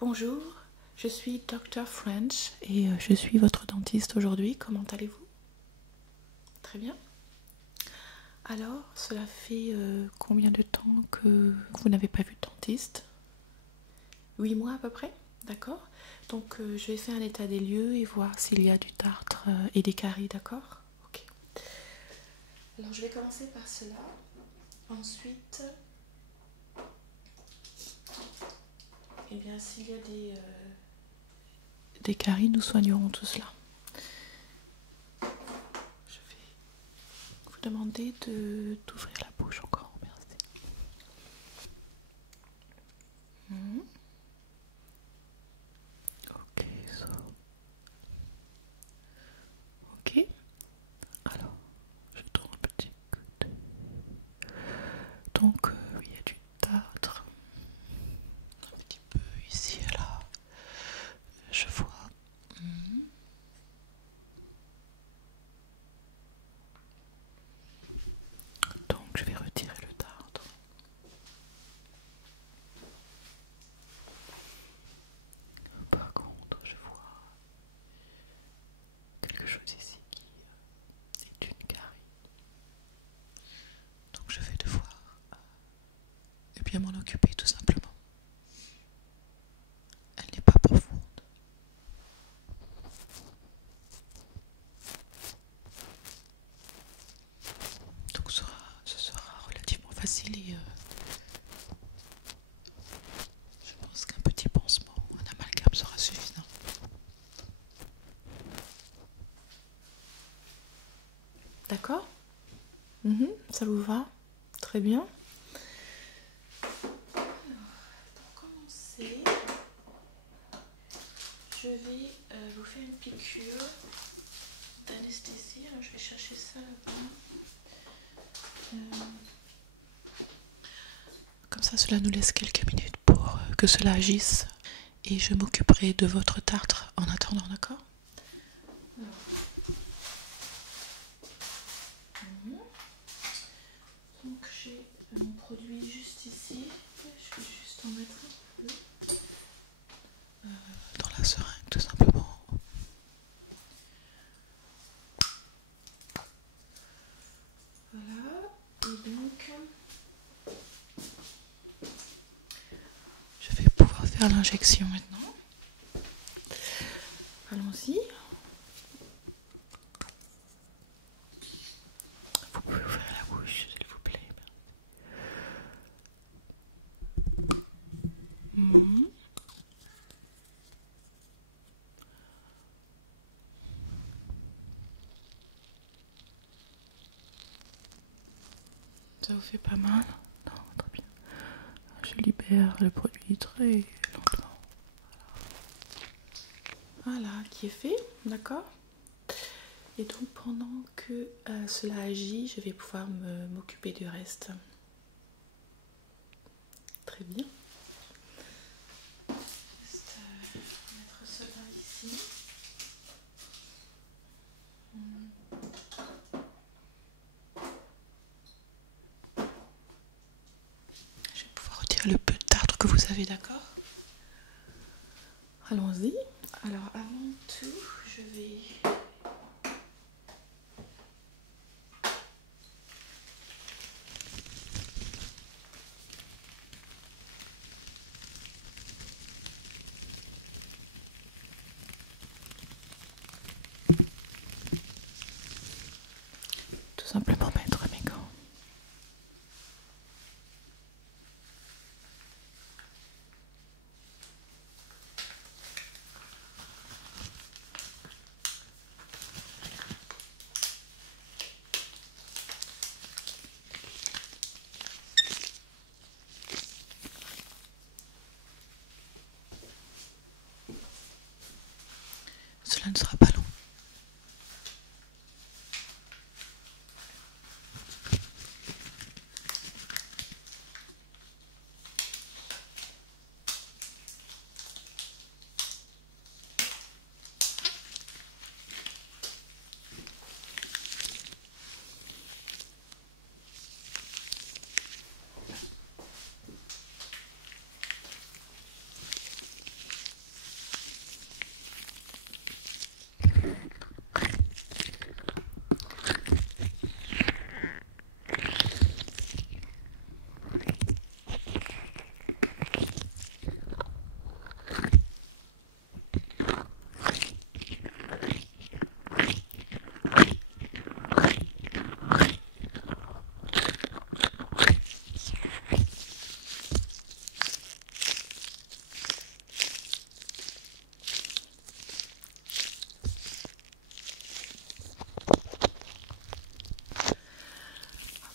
Bonjour, je suis Dr. French et je suis votre dentiste aujourd'hui. Comment allez-vous? Très bien. Alors, cela fait combien de temps que vous n'avez pas vu de dentiste? 8 mois à peu près, d'accord? Donc, je vais faire un état des lieux et voir s'il y a du tartre et des caries, d'accord? Ok. Alors, je vais commencer par cela. Ensuite, eh bien, s'il y a des caries, nous soignerons tout cela. Je vais vous demander d'ouvrir la bouche encore. Merci. Ok, so. Ok. Alors, je tourne un petit coup. Donc, oui, il y a du tartre. Un petit peu ici et là. Je vois. Donc, je vais retirer le tartre. Par contre, je vois quelque chose ici qui est une carie. Donc, je vais devoir bien m'en occuper tout simplement. Elle n'est pas profonde. Donc, ce sera relativement facile et je pense qu'un petit pansement, un amalgame sera suffisant. D'accord? Ça vous va? Très bien. Pour commencer, je vais vous faire une piqûre d'anesthésie. Alors, je vais chercher ça là-bas. Comme ça, cela nous laisse quelques minutes pour que cela agisse. Et je m'occuperai de votre tartre en attendant, d'accord? Donc j'ai mon produit juste ici. Je vais juste en mettre un peu. Dans la seringue, tout simplement. Voilà. Et donc, je vais pouvoir faire l'injection maintenant. Allons-y. Vous pouvez ouvrir la bouche, s'il vous plaît. Ça vous fait pas mal? Non, très bien. Je libère le produit très lentement. Voilà, qui est fait, d'accord? Et donc pendant que cela agit, je vais pouvoir m'occuper du reste. Très bien. Juste mettre cela ici. Je vais pouvoir retirer le peu de tartre que vous avez, d'accord? Allons-y. Alors avant tout, je vais tout simplement mettre mes gants. Cela ne sera pas long.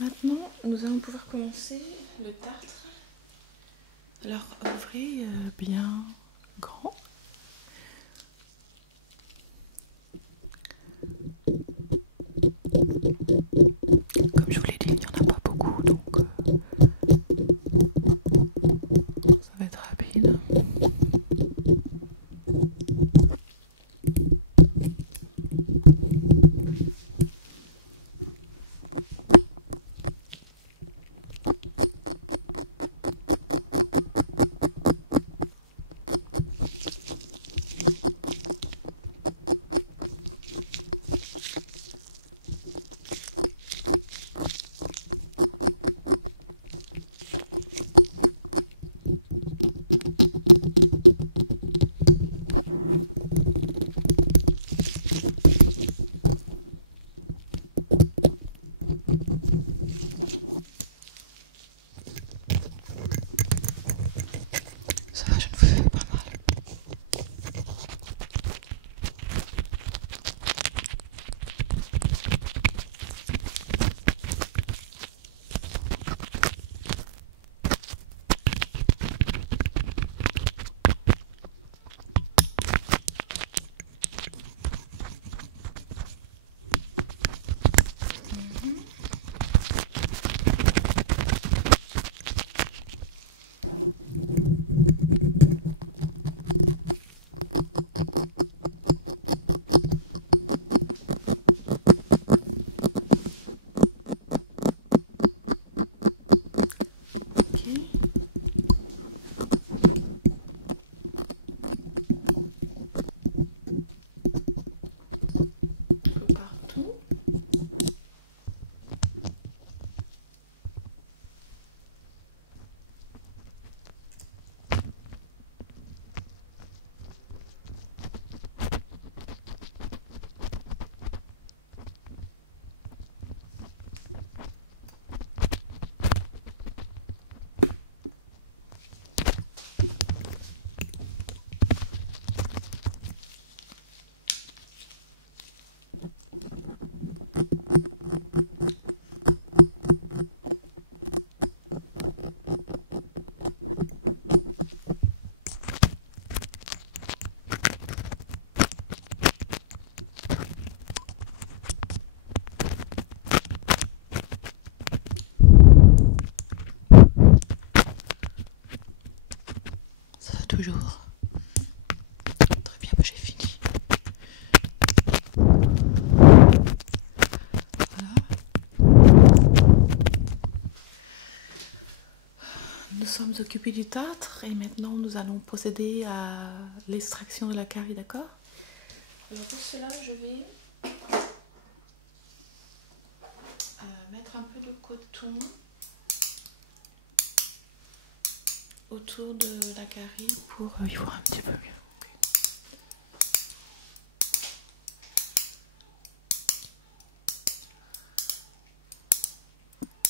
Maintenant, nous allons pouvoir commencer le tartre. Alors, ouvrez bien grand. Comme je vous l'ai dit, il n'y en a pas beaucoup, donc ça va être rapide. Ça va, je ne vous fais pas mal. Partout. Ça va toujours. Très bien, j'ai fini. Voilà. Nous sommes occupés du tartre et maintenant nous allons procéder à l'extraction de la carie, d'accord? Alors pour cela, je vais mettre un peu de coton autour de la carie pour y voir un petit peu mieux.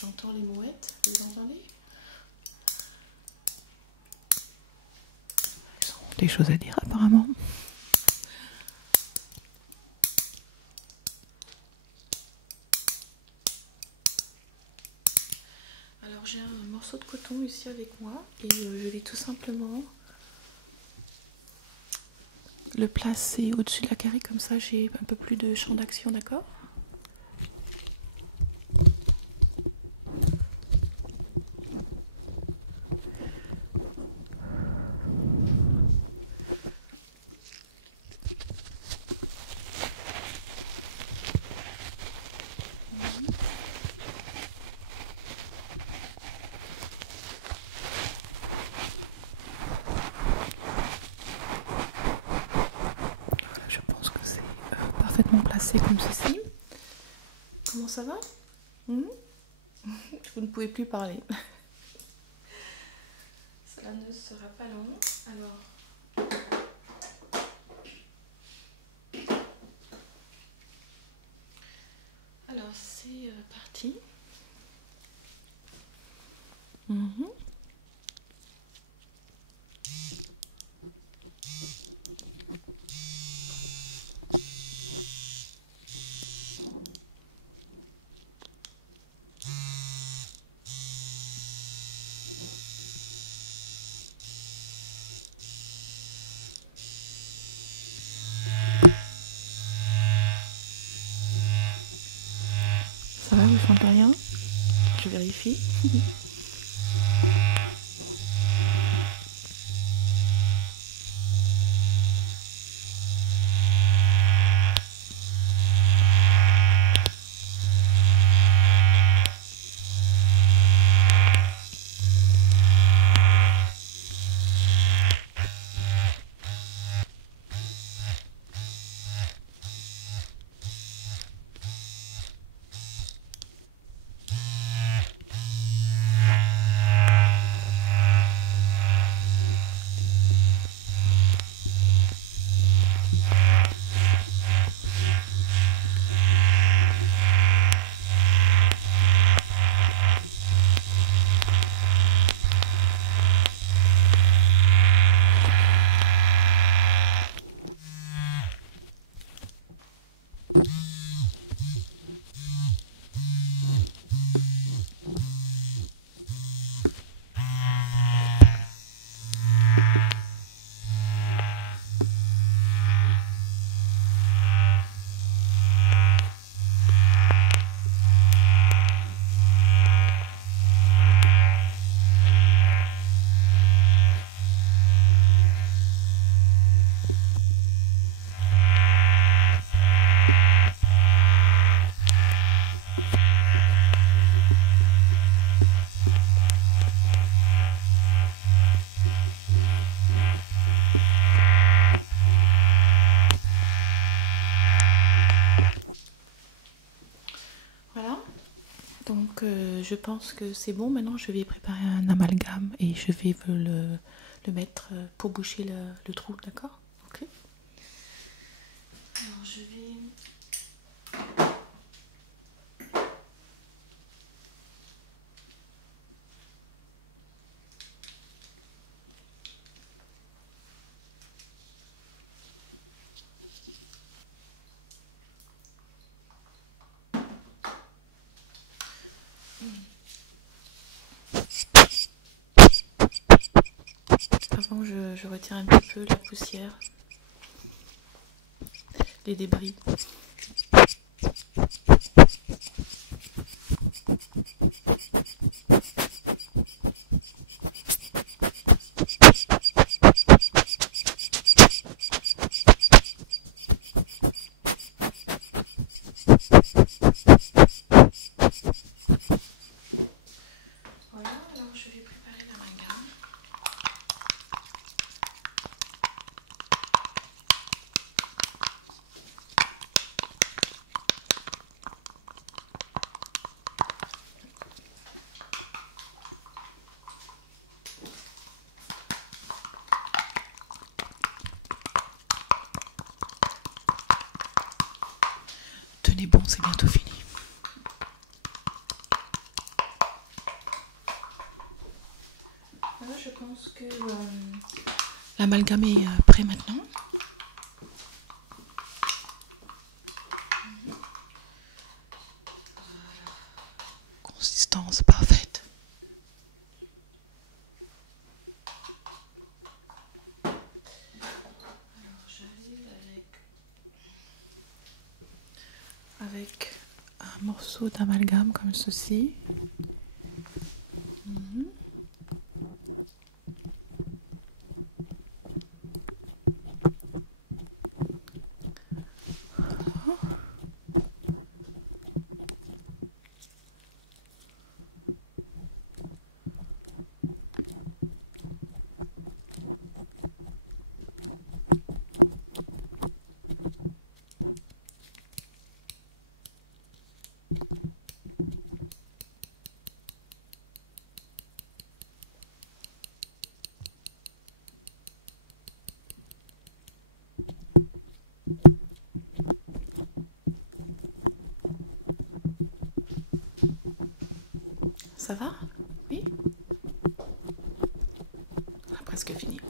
J'entends les mouettes, vous entendez? Ils ont des choses à dire apparemment. Alors j'ai un morceau de coton ici avec moi et je vais tout simplement le placer au-dessus de la carie, comme ça j'ai un peu plus de champ d'action, d'accord? Voilà, je pense que c'est parfaitement placé comme ceci. Comment ça va? Vous ne pouvez plus parler. Cela ne sera pas long. Alors c'est parti. sentez rien? Je vérifie. Voilà. Donc je pense que c'est bon. Maintenant je vais préparer un amalgame et je vais le mettre pour boucher le trou, d'accord? Ok. Alors je vais... Avant je retire un petit peu la poussière, les débris. Voilà, alors je vais préparer l'amalgame. Tenez bon, c'est bientôt fini. Voilà, je pense que l'amalgame est prêt maintenant. Consistance parfaite. Alors j'arrive avec un morceau d'amalgame comme ceci. Ça va? Oui? On a presque fini.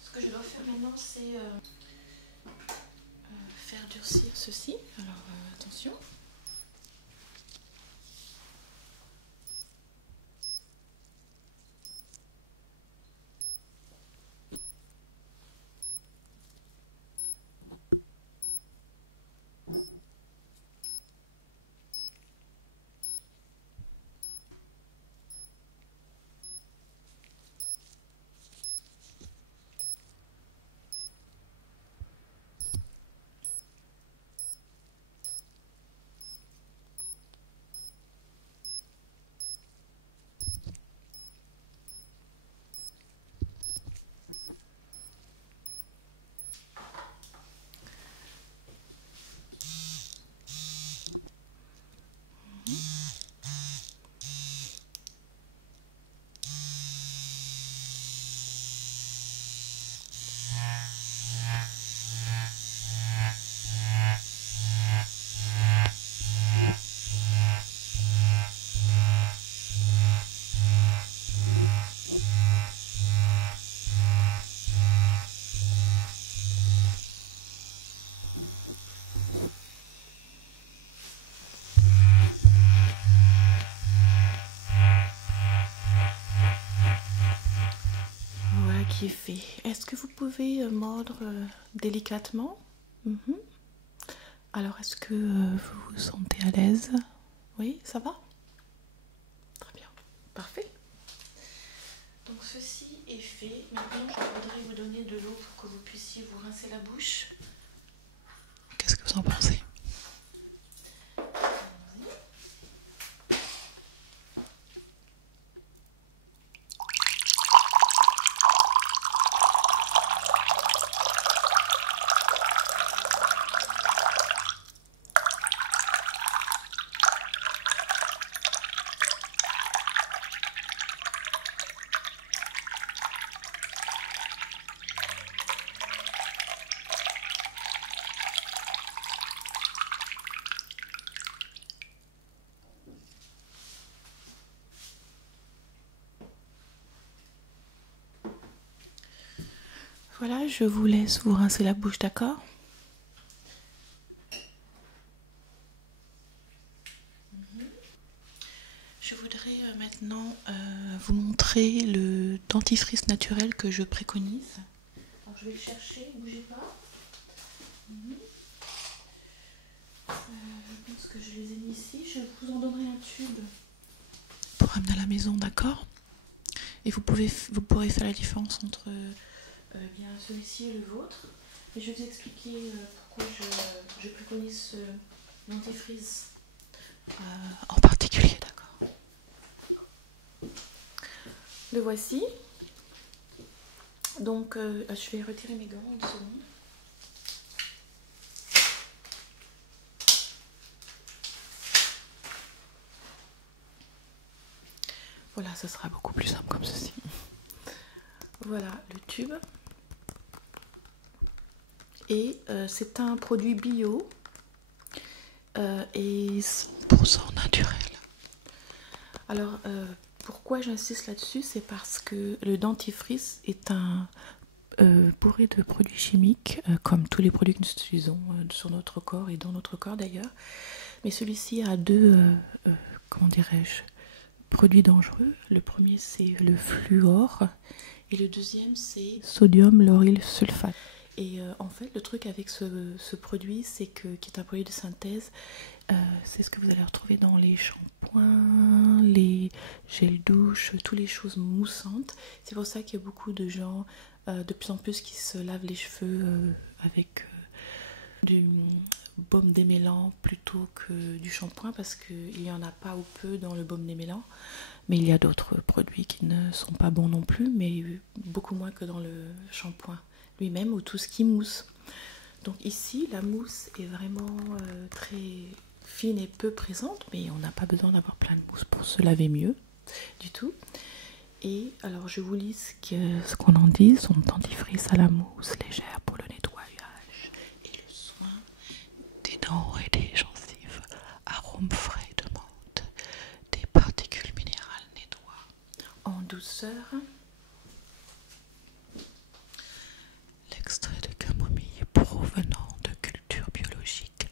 Ce que je dois faire maintenant, c'est faire durcir ceci. Alors attention. qui est fait. Est-ce que vous pouvez mordre délicatement? Alors, est-ce que vous vous sentez à l'aise? Oui, ça va? Très bien, parfait. Donc ceci est fait. Maintenant, je voudrais vous donner de l'eau pour que vous puissiez vous rincer la bouche. Qu'est-ce que vous en pensez? Voilà, je vous laisse vous rincer la bouche, d'accord? Je voudrais maintenant vous montrer le dentifrice naturel que je préconise. Alors je vais le chercher, bougez pas. Je pense que je les ai mis ici. Je vous en donnerai un tube pour ramener à la maison, d'accord? Et vous pourrez faire la différence entre bien celui-ci et le vôtre. Et je vais vous expliquer pourquoi je préconise ce dentifrice en particulier, d'accord? Le voici. Donc, je vais retirer mes gants une seconde. Voilà, ce sera beaucoup plus simple comme ceci. Voilà le tube. Et c'est un produit bio et 100% naturel. Alors, pourquoi j'insiste là-dessus? C'est parce que le dentifrice est un bourré de produits chimiques, comme tous les produits que nous utilisons sur notre corps et dans notre corps d'ailleurs. Mais celui-ci a deux, comment dirais-je, produits dangereux. Le premier, c'est le fluor et le deuxième, c'est sodium lauryl sulfate. Et en fait, le truc avec ce produit, c'est qui est un produit de synthèse, c'est ce que vous allez retrouver dans les shampoings, les gels douche, toutes les choses moussantes. C'est pour ça qu'il y a beaucoup de gens, de plus en plus, qui se lavent les cheveux avec du baume démêlant plutôt que du shampoing, parce qu'il n'y en a pas ou peu dans le baume démêlant. Mais il y a d'autres produits qui ne sont pas bons non plus, mais beaucoup moins que dans le shampoing lui-même ou tout ce qui mousse. Donc ici, la mousse est vraiment très fine et peu présente, mais on n'a pas besoin d'avoir plein de mousse pour se laver mieux du tout. Et alors je vous lis ce qu'on en dit. Son dentifrice à la mousse légère pour le nettoyage et le soin des dents et des gencives. Arôme frais de menthe, des particules minérales nettoient en douceur. L'extrait de camomille provenant de culture biologique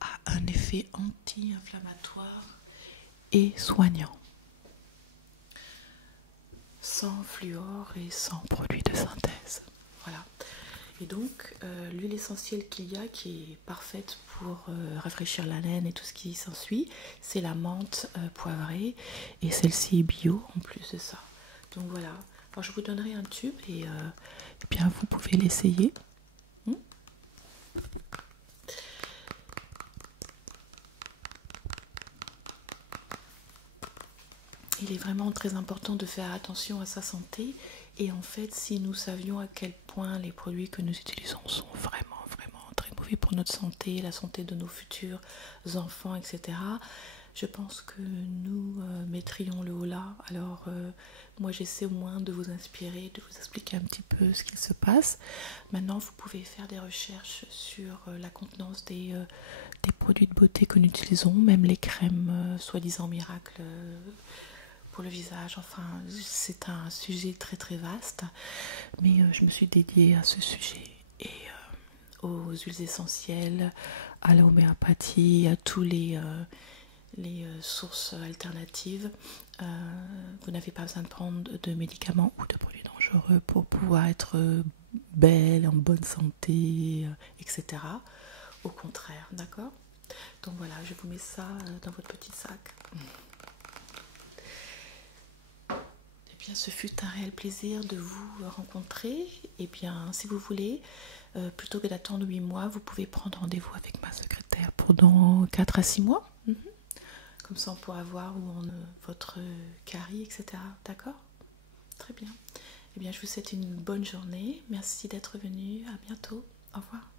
a un effet anti-inflammatoire et soignant, sans fluor et sans produit de synthèse. Voilà. Et donc, l'huile essentielle qu'il y a, qui est parfaite pour rafraîchir la laine et tout ce qui s'ensuit, c'est la menthe poivrée, et celle-ci est bio en plus de ça. Donc voilà. Alors, je vous donnerai un tube et bien vous pouvez l'essayer. Il est vraiment très important de faire attention à sa santé, et en fait, si nous savions à quel point les produits que nous utilisons sont vraiment très mauvais pour notre santé, la santé de nos futurs enfants, etc., je pense que nous mettrions le haut là. Alors moi, j'essaie au moins de vous inspirer, de vous expliquer un petit peu ce qu'il se passe. Maintenant, vous pouvez faire des recherches sur la contenance des produits de beauté que nous utilisons, même les crèmes soi-disant miracles pour le visage. Enfin, c'est un sujet très vaste, mais je me suis dédiée à ce sujet, et aux huiles essentielles, à l'homéopathie, à tous les sources alternatives. Vous n'avez pas besoin de prendre de médicaments ou de produits dangereux pour pouvoir être belle, en bonne santé, etc. Au contraire, d'accord? Donc voilà, je vous mets ça dans votre petit sac. Eh bien, ce fut un réel plaisir de vous rencontrer. Eh bien, si vous voulez, plutôt que d'attendre 8 mois, vous pouvez prendre rendez-vous avec ma secrétaire pendant 4 à 6 mois. Comme ça, on pourra voir où on votre carie, etc. D'accord? Très bien. Eh bien, je vous souhaite une bonne journée. Merci d'être venu. À bientôt. Au revoir.